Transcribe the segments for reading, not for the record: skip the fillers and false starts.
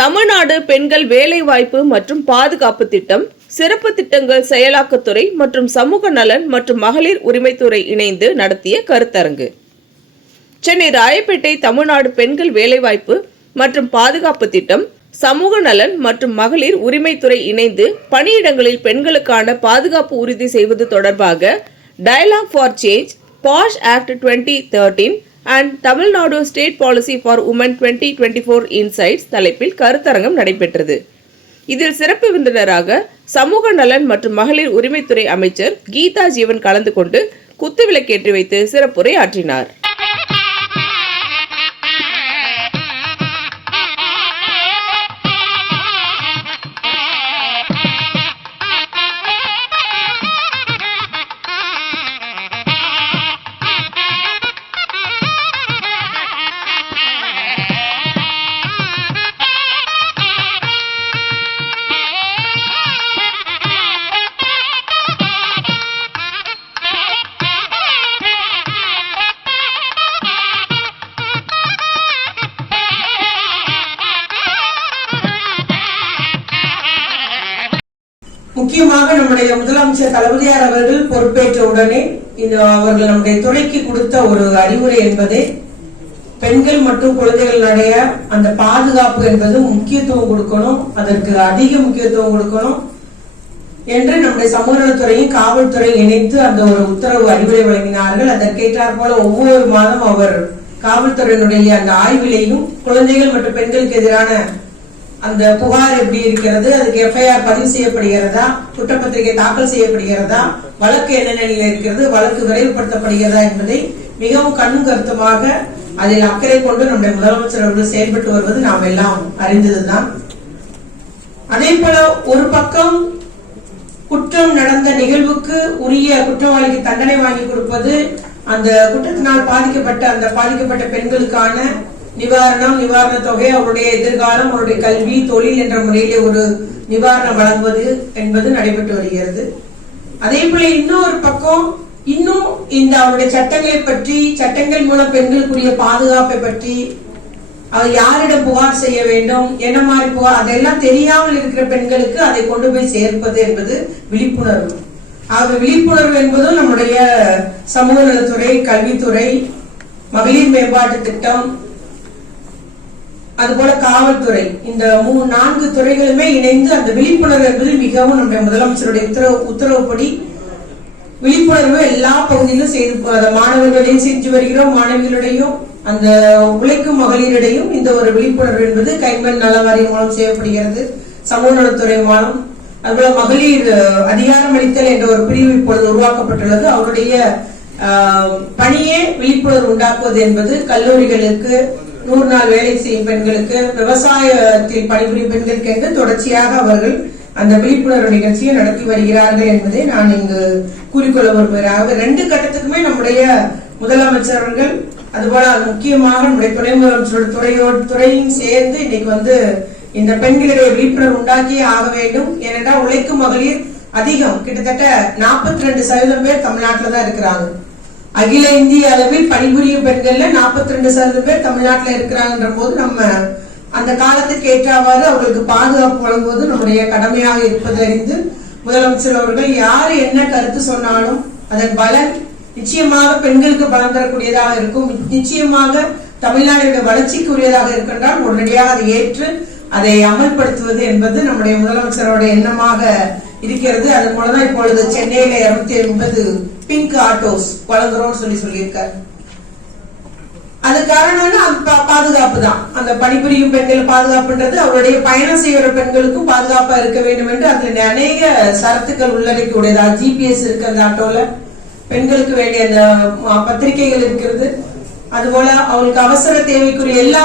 தமிழ்நாடு பெண்கள் வேலைவாய்ப்பு மற்றும் பாதுகாப்பு திட்டம், சிறப்பு திட்டங்கள் செயலாக்கத்துறை மற்றும் சமூக நலன் மற்றும் மகளிர் உரிமைத்துறை இணைந்து நடத்திய கருத்தரங்கு. சென்னை ராயப்பேட்டை தமிழ்நாடு பெண்கள் வேலைவாய்ப்பு மற்றும் பாதுகாப்பு திட்டம், சமூக நலன் மற்றும் மகளிர் உரிமைத்துறை இணைந்து பணியிடங்களில் பெண்களுக்கான பாதுகாப்பு உறுதி செய்வது தொடர்பாக dialogue for change, POSH act 2013 and Tamil Nadu state policy for women 2024 insights தலைப்பில் கருத்தரங்கம் நடைபெற்றது. இதில் சிறப்பு விருந்தினராக சமூக நலன் மற்றும் மகளிர் உரிமைத்துறை அமைச்சர் கீதா ஜீவன் கலந்து கொண்டு குத்துவிளக்கேற்றி வைத்து சிறப்புரை ஆற்றினார். முக்கியமாக நம்முடைய முதலமைச்சர் தளபதியார் அவர்கள் பொறுப்பேற்ற உடனே அவர்கள் நம்முடைய துறைக்கு கொடுத்த ஒரு அறிவுரை என்பதே பெண்கள் மற்றும் குழந்தைகளுடைய அந்த பாதுகாப்பு என்பது முக்கியத்துவம் கொடுக்கணும், அதற்கு அதிக முக்கியத்துவம் கொடுக்கணும் என்று நம்முடைய சமூக நலத்துறையும் காவல்துறை இணைத்து அந்த ஒரு உத்தரவு அறிவுரை வழங்கினார்கள். அதற்கேற்றார் போல ஒவ்வொரு மாதம் அவர் காவல்துறையினுடைய அந்த ஆய்விலையும் குழந்தைகள் மற்றும் பெண்களுக்கு எதிரான அந்த புகார் எப்படி இருக்கிறது, அதுக்கு எஃப்ஐஆர் பதிவு செய்யப்படுகிறதா, குற்றப்பத்திரிகை தாக்கல் செய்யப்படுகிறதா, வழக்கு என்ன நிலையில் இருக்கிறது, வழக்கு விரைவுபடுத்தப்படுகிறதா என்பதை மிகவும் கண்ணும் கருத்துமாக அதில் அக்கறை கொண்டு நம்முடைய முதலமைச்சர் அவர்கள் செயல்பட்டு வருவது நாம் எல்லாம் அறிந்ததுதான். அதே போல ஒரு பக்கம் குற்றம் நடந்த நிகழ்வுக்கு உரிய குற்றவாளிக்கு தண்டனை வாங்கி கொடுப்பது, அந்த குற்றத்தினால் பாதிக்கப்பட்ட பெண்களுக்கான நிவாரண தொகை, அவருடைய எதிர்காலம், அவருடைய கல்வி, தொழில் என்ற முறையிலே ஒரு நிவாரணம் வழங்குவது என்பது நடைபெற்று வருகிறது. அதே போல இன்னொரு பக்கம் இன்னும் இந்த அவருடைய சட்டங்களை பற்றி, சட்டங்கள் மூலம் பெண்களுக்குரிய பாதுகாப்பை பற்றி, அவர் யாரிடம் புகார் செய்ய வேண்டும், என்ன மாதிரி புகார், அதெல்லாம் தெரியாமல் இருக்கிற பெண்களுக்கு அதை கொண்டு போய் சேர்ப்பது என்பது விழிப்புணர்வு. விழிப்புணர்வு என்பதும் நம்முடைய சமூக நலத்துறை, கல்வித்துறை, மகளிர் மேம்பாட்டு திட்டம், அதுபோல காவல்துறை, இந்த 4 துறைகளுமே இணைந்து அந்த விழிப்புணர்வு என்பது மிகவும் நம்முடைய முதலமைச்சருடைய உத்தரவுப்படி விழிப்புணர்வு எல்லா பகுதியிலும் செய்து மாணவர்களையும் செஞ்சு வருகிறோம். மாணவிகளிடையும் அந்த உழைக்கும் மகளிரிடையும் இந்த ஒரு விழிப்புணர்வு என்பது கைம்பெண் நல வாரியம் மூலம் செய்யப்படுகிறது, சமூக நலத்துறை மூலம். அதுபோல மகளிர் அதிகாரம் அளித்தல் என்ற ஒரு பிரிவு இப்பொழுது உருவாக்கப்பட்டுள்ளது. அவருடைய பணியே விழிப்புணர்வு உண்டாக்குவது என்பது கல்லூரிகளுக்கு, 100 நாள் வேலை செய்யும் பெண்களுக்கு, விவசாயத்தில் பணிபுரியும் பெண்களுக்கு என்று தொடர்ச்சியாக அவர்கள் அந்த விழிப்புணர்வு நிகழ்ச்சியை நடத்தி வருகிறார்கள் என்பதை நான் இங்கு கூறிக்கொள்ள விரும்புகிறேன். 2 கட்டத்துக்குமே நம்முடைய முதலமைச்சர்கள், அதுபோல முக்கியமாக நம்முடைய துணை முதலமைச்சரோட துறையும் சேர்ந்து இன்னைக்கு இந்த பெண்களுடைய விழிப்புணர்வு உண்டாக்கியே ஆக வேண்டும். ஏனென்றால் உழைக்கும் மகளிர் அதிகம், கிட்டத்தட்ட 42% பேர் தமிழ்நாட்டில் தான் இருக்கிறாங்க. அகில இந்திய அளவில் பணிபுரியும் பெண்கள்ல 42% பேர் தமிழ்நாட்டில் இருக்கிறாங்கன்ற போது நம்ம அந்த காலத்துக்கு ஏற்றவாறு அவர்களுக்கு பாதுகாப்பு வழங்குவது நம்முடைய கடமையாக இருப்பது அறிந்து முதலமைச்சர் அவர்கள் யாரு என்ன கருத்து சொன்னாலும் அதன் பலன் நிச்சயமாக பெண்களுக்கு பலன் தரக்கூடியதாக இருக்கும், நிச்சயமாக தமிழ்நாடுடைய வளர்ச்சிக்கு உரியதாக இருக்கின்றால் உடனடியாக அதை ஏற்று அதை அமல்படுத்துவது என்பது நம்முடைய முதலமைச்சரோட எண்ணமாக இருக்கிறது. அதன் மூலதான் இப்பொழுது சென்னையில 250 பிங்க் ஆட்டோஸ் வழங்குறோம் சொல்லியிருக்காரு. அது காரணம் பாதுகாப்பு தான். அந்த பணிபுரியும் பெண்கள் பாதுகாப்புன்றது அவருடைய பயணம் செய்கிற பெண்களுக்கும் பாதுகாப்பா இருக்க வேண்டும் என்று அதுல அநேக சரத்துக்கள் உள்ளடக்கியுடையதா. ஜிபிஎஸ் இருக்கு அந்த ஆட்டோல, பெண்களுக்கு வேண்டிய அந்த பத்திரிகைகள் இருக்கிறது, அதுபோல அவங்களுக்கு அவசர தேவைக்குரிய எல்லா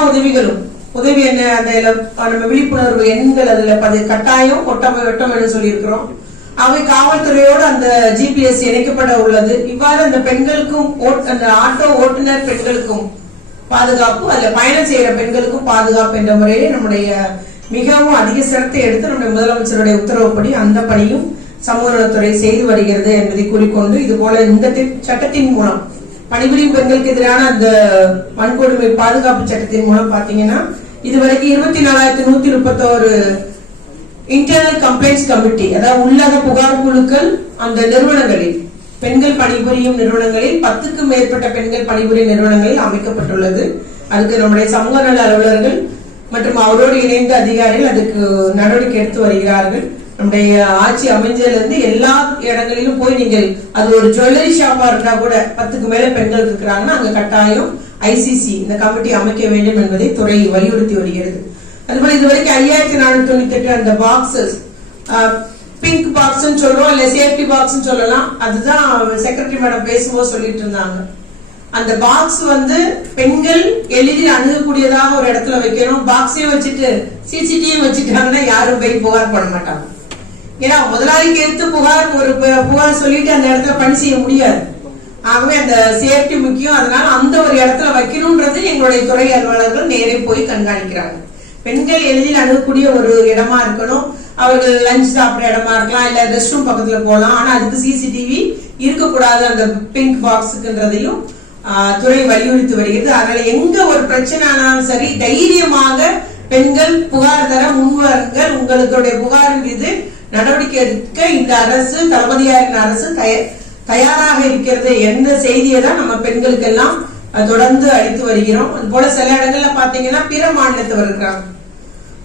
உதவி என்ன, அந்த நம்ம விழிப்புணர்வு எண்கள் அதுல கட்டாயம் ஒட்டம் என்று சொல்லியிருக்கிறோம். அவை காவல்துறையோடு அந்த ஜிபிஎஸ் இணைக்கப்பட உள்ளது. இவ்வாறு அந்த பெண்களுக்கும், அந்த ஆட்டோ ஓட்டுநர் பெண்களுக்கும் பாதுகாப்பு, அதுல பயணம் செய்யற பெண்களுக்கும் பாதுகாப்பு என்ற முறையிலே நம்முடைய மிகவும் அதிக சிரத்தை எடுத்து நம்முடைய முதலமைச்சருடைய உத்தரவுப்படி அந்த பணியும் சமூக நலத்துறை செய்து வருகிறது என்பதை கூறிக்கொண்டு, இது போல இந்த சட்டத்தின் மூலம் பணிபுரியும் பெண்களுக்கு எதிரான அந்த வன்கொடுமை பாதுகாப்பு சட்டத்தின் மூலம் பாத்தீங்கன்னா இதுவரைக்கும் 24,131 இன்டர்னல் கம்ப்ளைண்ட்ஸ் கமிட்டி, அதாவது உள்ளக புகார் குழுக்கள் அந்த நிறுவனங்களில், பெண்கள் பணிபுரியும் நிறுவனங்களில் 10க்கும் மேற்பட்ட பெண்கள் பணிபுரியும் நிறுவனங்களில் அமைக்கப்பட்டுள்ளது. அதுக்கு நம்முடைய சமூக நல அலுவலர்கள் மற்றும் அவரோடு இணைந்த அதிகாரிகள் அதுக்கு நடவடிக்கை எடுத்து வருகிறார்கள். நம்முடைய ஆட்சி அமைஞ்சதுல இருந்து எல்லா இடங்களிலும் போய் நீங்கள் அது ஒரு ஜுவல்லரி ஷாப்பா இருந்தா கூட 10க்கு மேல பெண்கள் இருக்கிறாங்கன்னா அங்க கட்டாயம் ICC இந்த கமிட்டி அமைக்க வேண்டும் என்பதை துறை வலியுறுத்தி வருகிறது. அதுபோல இதுவரைக்கும் 5498 அந்த பாக்ஸஸ், பிங்க் பாக்ஸ் சொல்றோம், இல்ல சேஃப்டி பாக்ஸ் சொல்லலாம், அதுதான் செக்ரட்டரி மேடம் பேசும்போது சொல்லிட்டு இருந்தாங்க. அந்த பாக்ஸ் பெண்கள் எளிதில் அணுகக்கூடியதாக ஒரு இடத்துல வைக்கணும். பாக்ஸையும் வச்சுட்டு CCTV வச்சுட்டாங்கன்னா யாரும் போய் புகார் பண்ண மாட்டாங்க. ஏன்னா முதலாளிக்கு எடுத்து புகார் சொல்லிட்டு அந்த இடத்துல பணி செய்ய முடியாது. ஆகவே அந்த சேஃப்டி முக்கியம். அதனால அந்த ஒரு இடத்துல வைக்கணும்ன்றது எங்களுடைய துறை அலுவலர்கள் நேரே போய் கண்காணிக்கிறாங்க. பெண்கள் எளிதில் அணுகக்கூடிய ஒரு இடமா இருக்கணும். அவர்கள் லஞ்ச் சாப்பிட்ற இடமா இருக்கலாம், இல்ல ரெஸ்ட் ரூம் பக்கத்துல போகலாம். ஆனா அதுக்கு CCTV இருக்கக்கூடாது அந்த பிங்க் பாக்ஸுக்குன்றதையும் துறை வலியுறுத்தி வருகிறது. அதனால எங்க ஒரு பிரச்சனை ஆனாலும் சரி தைரியமாக பெண்கள் புகார் தர முன்வருங்கள். உங்களுடைய புகாரின் மீது நடவடிக்கை எடுக்க இந்த அரசு, தளபதியாரின் அரசு தயாராக இருக்கிறது என்ற செய்தியை தான் நம்ம பெண்களுக்கு எல்லாம் தொடர்ந்து அளித்து வருகிறோம். அது போல சில இடங்கள்ல பாத்தீங்கன்னா பிற மாநிலத்தவர் இருக்கிறாங்க.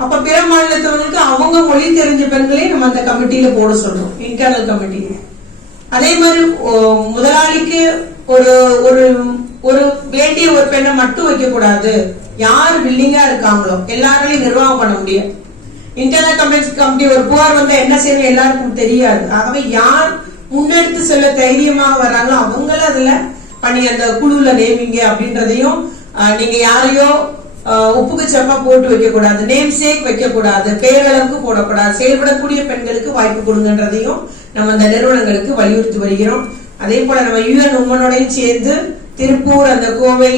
அப்ப பிற மாநிலத்தவர்களுக்கு அவங்க மொழி தெரிஞ்ச பெண்களையும் நம்ம அந்த கமிட்டியில போட சொல்றோம், இன்டர்னல் கமிட்டி. அதே மாதிரி முதலாளிக்கு ஒரு ஒரு ஒரு வேண்டிய ஒரு பெண்ணை மட்டும் வைக்க கூடாது. யார் வில்லிங்கா இருக்காங்களோ எல்லாராலையும் நிர்வாகம் பண்ண முடியாது. இன்டர்னல் கம்ப்ளைண்ட்ஸ் கமிட்டி ஒரு புகார் வந்தா என்ன செய்யணும் எல்லாருக்கும் தெரியாது. ஆகவே யார் முன்னெடுத்து செல்ல தைரியமாக வர்றாங்களோ அவங்கள அதுல பண்ணி அந்த குழுல நேமிங்க அப்படின்றதையும், நீங்க யாரையோ உப்புக்கு சப்பா போட்டு வைக்க கூடாது, நேம் சேக் வைக்க கூடாது, பேரளவுக்கு போடக்கூடாது, செயல்படக்கூடிய பெண்களுக்கு வாய்ப்பு கொடுங்கன்றதையும் நம்ம அந்த நிறுவனங்களுக்கு வலியுறுத்தி வருகிறோம். அதே போல நம்ம UN உமனோடையும் சேர்ந்து திருப்பூர், அந்த கோவை,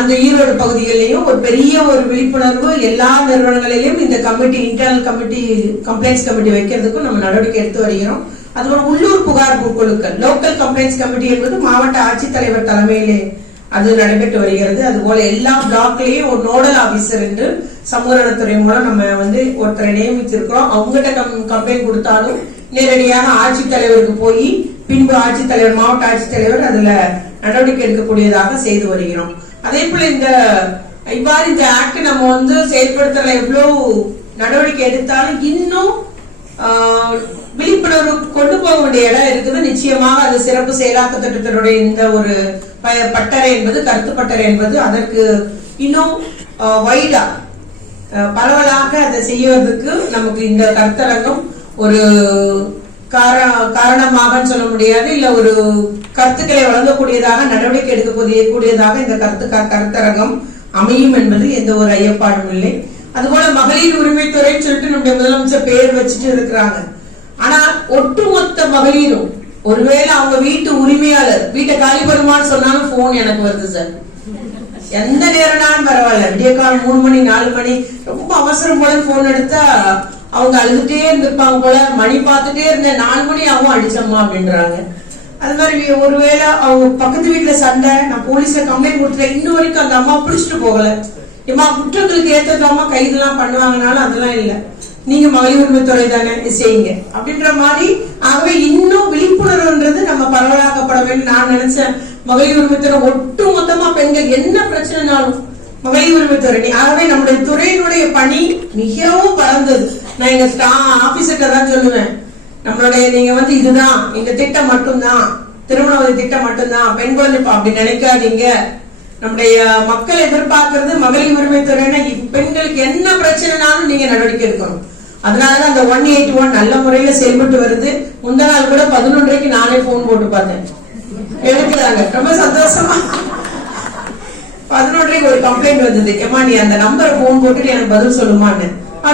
அந்த ஈரோடு பகுதிகளிலையும் ஒரு பெரிய ஒரு விழிப்புணர்வு எல்லா நிறுவனங்களிலும் இந்த committee, internal committee, complaints committee வைக்கிறதுக்கும் நம்ம நடவடிக்கை எடுத்து வருகிறோம். அதுபோல உள்ளூர் புகார் குழுக்கள், லோக்கல் கம்ப்ளைண்ட்ஸ் கமிட்டி என்பது மாவட்ட ஆட்சித்தலைவர் தலைமையிலே அது நடைபெற்று வருகிறது. அதுபோல எல்லா பிளாக்லயும் ஒரு நோடல் ஆபீசர் என்று சமூக நலத்துறை மூலம் நம்ம ஒருத்தரை நியமித்திருக்கிறோம். அவங்ககிட்ட கம்ப்ளைண்ட் கொடுத்தாலும் நேரடியாக ஆட்சித்தலைவருக்கு போய் பின்பு ஆட்சித்தலைவர், மாவட்ட ஆட்சித்தலைவர் அதுல நடவடிக்கை எடுக்கக்கூடியதாக செய்து வருகிறோம். அதே போல இவ்வாறு இந்த ஆக்ட் நம்ம செயல்படுத்தல எவ்வளவு நடவடிக்கை எடுத்தாலும் இன்னும் விழிப்புணர்வு கொண்டு போக வேண்டிய இடம் இருக்குது. நிச்சயமாக அது சிறப்பு செயலாக்க திட்டத்தினுடைய இந்த ஒரு பட்டறை என்பது, கருத்து பட்டறை என்பது அதற்கு இன்னும் வைடா பரவலாக அதை செய்வதற்கு நமக்கு இந்த கருத்தரங்கம் ஒரு காரணமாக சொல்ல முடியாது, இல்ல ஒரு கருத்துக்களை வழங்கக்கூடியதாக, நடவடிக்கை எடுக்கக்கூடியதாக இந்த கருத்தரங்கம் அமையும் என்பது எந்த ஒரு ஐயப்பாடும் இல்லை. அதுபோல மகளிர் உரிமைத்துறைன்னு சொல்லிட்டு நம்முடைய முதலமைச்சர் பெயர் வச்சுட்டு இருக்கிறாங்க. ஆனா ஒட்டுமொத்த மகளிரும், ஒருவேளை அவங்க வீட்டு உரிமையாளர் வீட்டை காலி பண்ணுமான்னு சொன்னாலும் போன் எனக்கு வருது சார். எந்த நேரம்னாலும் பரவாயில்ல, விடிய காலம் 3 மணி 4 மணி ரொம்ப அவசரம் போல போன் எடுத்தா அவங்க அழுதுட்டே இருந்திருப்பாங்க போல, மணி பார்த்துட்டே இருந்த 4 மணி ஆகும் அடிச்சம்மா அப்படின்றாங்க. அது மாதிரி ஒருவேளை அவங்க பக்கத்து வீட்டுல சண்டை, நான் போலீஸ்ல கம்ப்ளைண்ட் கொடுத்துட்டேன், இன்னும் வரைக்கும் அந்த அம்மா பிடிச்சிட்டு போகல. ஏமா குற்றங்களுக்கு ஏற்றதாமா கைதெல்லாம் பண்ணுவாங்கனாலும் அதெல்லாம் இல்ல, நீங்க மகளிர் உரிமைத்துறை தானே செய்யுங்க அப்படின்ற மாதிரி. ஆகவே இன்னும் விழிப்புணர்வுன்றது நம்ம பரவலாக்கப்பட வேண்டும். நான் நினைச்சேன் மகளிர் உரிமைத்துறை ஒட்டு மொத்தமா பெண்கள் என்ன பிரச்சனைனாலும் மகளிர் உரிமைத்துறை. ஆகவே நம்முடைய துறையினுடைய பணி மிகவும் பறந்தது. நான் எங்க ஆபீசர்கிட்ட தான் சொல்லுவேன், நம்மளுடைய நீங்க இதுதான் எங்க திட்டம் மட்டும்தான், திருமண திட்டம் மட்டும்தான், பெண் குழந்தை அப்படி நினைக்காதீங்க. நம்முடைய மக்கள் எதிர்பார்க்கிறது மகளிர் உரிமைத்துறைனா பெண்களுக்கு என்ன பிரச்சனைனாலும் நீங்க நடவடிக்கை எடுக்கணும். அதனாலதான் அந்த 181 நல்ல முறையில செயல்பட்டு வருது. முந்த நாள் கூட 11:30க்கு நானே போன் போட்டு பார்த்தேன், எடுக்கிறாங்க. ரொம்ப சந்தோஷமா 11:30க்கு ஒரு கம்ப்ளைண்ட் வந்தது, ஏமா நீ அந்த நம்பரை போன் போட்டு எனக்கு பதில் சொல்லுமான்னு.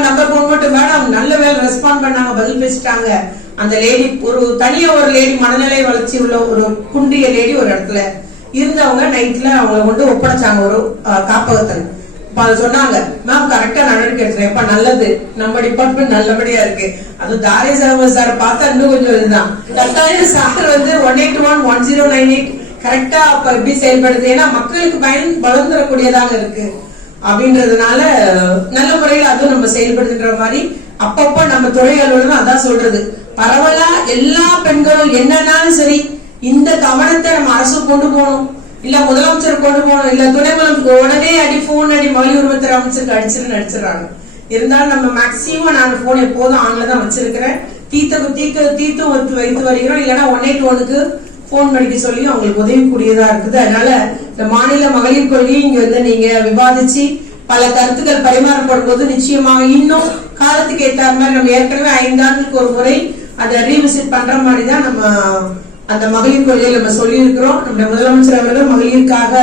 நம்பர் போன் போட்டு மேடம் நல்ல வேலை ரெஸ்பாண்ட் பண்ணாங்க, பதில் பேசிட்டாங்க. அந்த லேடி ஒரு தனியா ஒரு லேடி மனநிலை வளர்ச்சி உள்ள ஒரு குண்டிய லேடி ஒரு இடத்துல இருந்தவங்க நைட்ல அவங்களை கொண்டு ஒப்படைச்சாங்க ஒரு காப்பகத்தில். சொன்னாங்க மேம் கரெக்டா நடவடிக்கை எடுக்கிறேன், எப்ப நல்லது, நம்ம டிபார்ட்மெண்ட் நல்லபடியா இருக்கு. அது தாரே சார் பார்த்தா இன்னும் கொஞ்சம் இதுதான். கட்டாயம் சார் 181 1098 கரெக்டா அப்ப எப்படி செயல்படுது, ஏன்னா மக்களுக்கு பயன் வளர்ந்துடக்கூடியதாக இருக்கு. அப்படின்றதுனால நல்ல முறையில் அதுவும் நம்ம செயல்படுத்துற மாதிரி அப்பப்ப நம்ம துறை அலுவலகம் அதான் சொல்றது, பரவலா எல்லா பெண்களும் என்னன்னாலும் சரி இந்த கவனத்தை நம்ம அரசு கொண்டு போகணும், இல்ல முதலமைச்சர் கொண்டு போகணும், இல்ல துணை முதலமைச்சர் உடனே போன் அடி மகளிர் உரிமைத்துறை அமைச்சருக்கு அடிச்சிடுறாங்க. இருந்தாலும் நம்ம மேக்சிமம் நான் போன் எப்போதும் ஆன்ல தான் வச்சிருக்கிறேன். தீர்த்து வைத்து வருகிறோம். இல்லைன்னா 181க்கு போன் பண்ணிக்க சொல்லி அவங்களுக்கு உதவிக்கூடியதா இருக்குது. அதனால இந்த மாநில மகளிர் கொள்கையை இங்க வந்து நீங்க விவாதிச்சு பல கருத்துக்கள் பரிமாறப்படும் போது நிச்சயமாக இன்னும் காலத்துக்கு ஏற்ற மாதிரி நம்ம ஏற்கனவே 5 ஆண்டுக்கு ஒரு முறை அதை ரீவிசிட் பண்ற மாதிரி தான் நம்ம அந்த மகளிர் கொள்கையில் நம்ம சொல்லி இருக்கிறோம். நம்முடைய முதலமைச்சர் அவர்கள் மகளிருக்காக,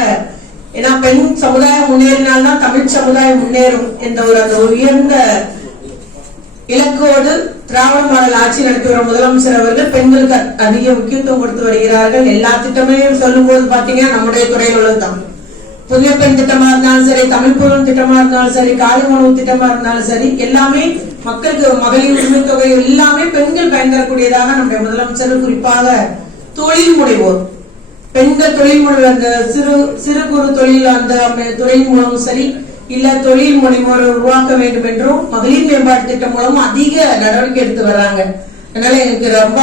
ஏன்னா பெண் சமுதாயம் முன்னேறினால்தான் தமிழ் சமுதாயம் முன்னேறும் என்ற அந்த உயர்ந்த இலக்கோடு திராவிட மாடல் ஆட்சி நடத்தி வரும் முதலமைச்சர் அவர்கள் பெண்களுக்கு அதிக முக்கியத்துவம் கொடுத்து வருகிறார்கள். எல்லா திட்டமே சொல்லும் போது பாத்தீங்கன்னா நம்முடைய துறையில் உள்ளதுதான். புதிய பெண் திட்டமா இருந்தாலும் சரி, தமிழ் புலம் திட்டமா இருந்தாலும் சரி, காலை உணவு திட்டமா இருந்தாலும் சரி, எல்லாமே மக்களுக்கு மகளிர் உரிமை தொகை எல்லாமே பெண்கள் பயன்பெறக்கூடியதாக நம்முடைய முதலமைச்சர் குறிப்பாக தொழில் முனைவோர் பெண்கள் தொழில் முனைவோர் அந்த சிறு குறு தொழில் அந்த துறையின் மூலமும் சரி, இல்ல தொழில் முனைவோரை உருவாக்க வேண்டும் என்றும் மகளிர் மேம்பாட்டு திட்டம் மூலமும் அதிக நடவடிக்கை எடுத்து வர்றாங்க. அதனால எனக்கு ரொம்ப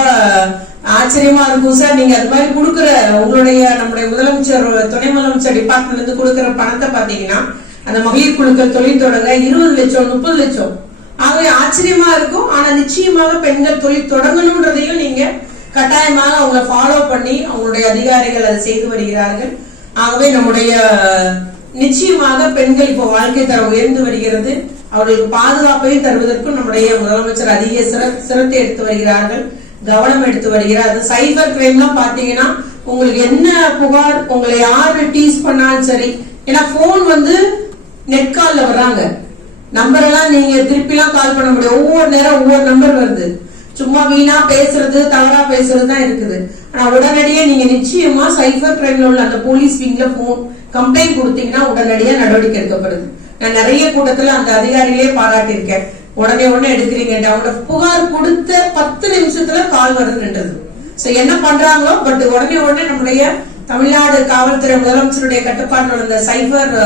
ஆச்சரியமா இருக்கும் சார், நீங்க அது மாதிரி கொடுக்குற உங்களுடைய நம்முடைய முதலமைச்சர் துணை முதலமைச்சர் டிபார்ட்மெண்ட்ல இருந்து கொடுக்குற பணத்தை பாத்தீங்கன்னா அந்த மகளிர் குழுக்கள் தொழில் தொடங்க 20 லட்சம் 30 லட்சம் ஆகவே ஆச்சரியமா இருக்கும். ஆனா நிச்சயமாக பெண்கள் தொழில் தொடங்கணும்ன்றதையும் நீங்க கட்டாயமாக அவங்களை ஃபாலோ பண்ணி அவங்களுடைய அதிகாரிகள் அதை செய்து வருகிறார்கள். ஆகவே நம்முடைய நிச்சயமாக பெண்கள் இப்போ வாழ்க்கை தரம் உயர்ந்து வருகிறது. அவர்களுக்கு பாதுகாப்பை தருவதற்கும் நம்முடைய முதலமைச்சர் அதிக சிரத்தை எடுத்து வருகிறார்கள், கவனம் எடுத்து வருகிறார். அது சைபர் கிரைம்லாம் பாத்தீங்கன்னா உங்களுக்கு என்ன புகார், உங்களை யாரு டீஸ் பண்ணாலும் சரி, ஏன்னா போன் வந்து நெட் கால்ல வர்றாங்க, நம்பர் எல்லாம் நீங்க திருப்பி எல்லாம் கால் பண்ண முடியும். ஒவ்வொரு நேரம் ஒவ்வொரு நம்பர் வருது. சும்மா வீணா பேசுறது தவறா பேசுறது தான் இருக்குது. ஆனா உடனடியே நீங்க நிச்சயமா சைபர் கிரைம்ல உள்ள அந்த போலீஸ் விங்ல போன் கம்ப்ளைண்ட் கொடுத்தீங்கன்னா உடனடியா நடவடிக்கை எடுக்கப்படுது. நான் நிறைய கூட்டத்துல அந்த அதிகாரிகளே பாராட்டியிருக்கேன். உடனே எடுக்கிறீங்க, அவங்களோட புகார் கொடுத்த 10 நிமிஷத்துல கால் வருதுன்றது. சோ என்ன பண்றாங்களோ பட் உடனே நம்முடைய தமிழ்நாடு காவல்துறை முதலமைச்சருடைய கட்டுப்பாட்டில் அந்த சைபர்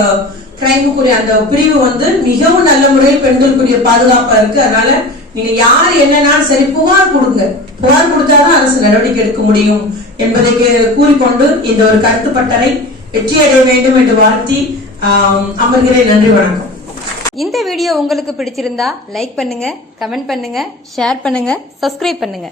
கிரைமுக்குரிய அந்த பிரிவு வந்து மிகவும் நல்ல முறையில் பெண்களுக்குரிய பாதுகாப்பா இருக்கு. அதனால நீங்க யார் என்னன்னாலும் சரி புகார் கொடுங்க, புகார் கொடுத்தாதான் அரசு நடவடிக்கை எடுக்க முடியும் என்பதை கூறிக்கொண்டு இந்த ஒரு கருத்து பட்டறை வெற்றி அடைய வேண்டும் என்று வாழ்த்தி அமர்கிறேன். நன்றி, வணக்கம். இந்த வீடியோ உங்களுக்கு பிடிச்சிருந்தா லைக் பண்ணுங்க, கமெண்ட் பண்ணுங்க, ஷேர் பண்ணுங்க, சப்ஸ்கிரைப் பண்ணுங்க.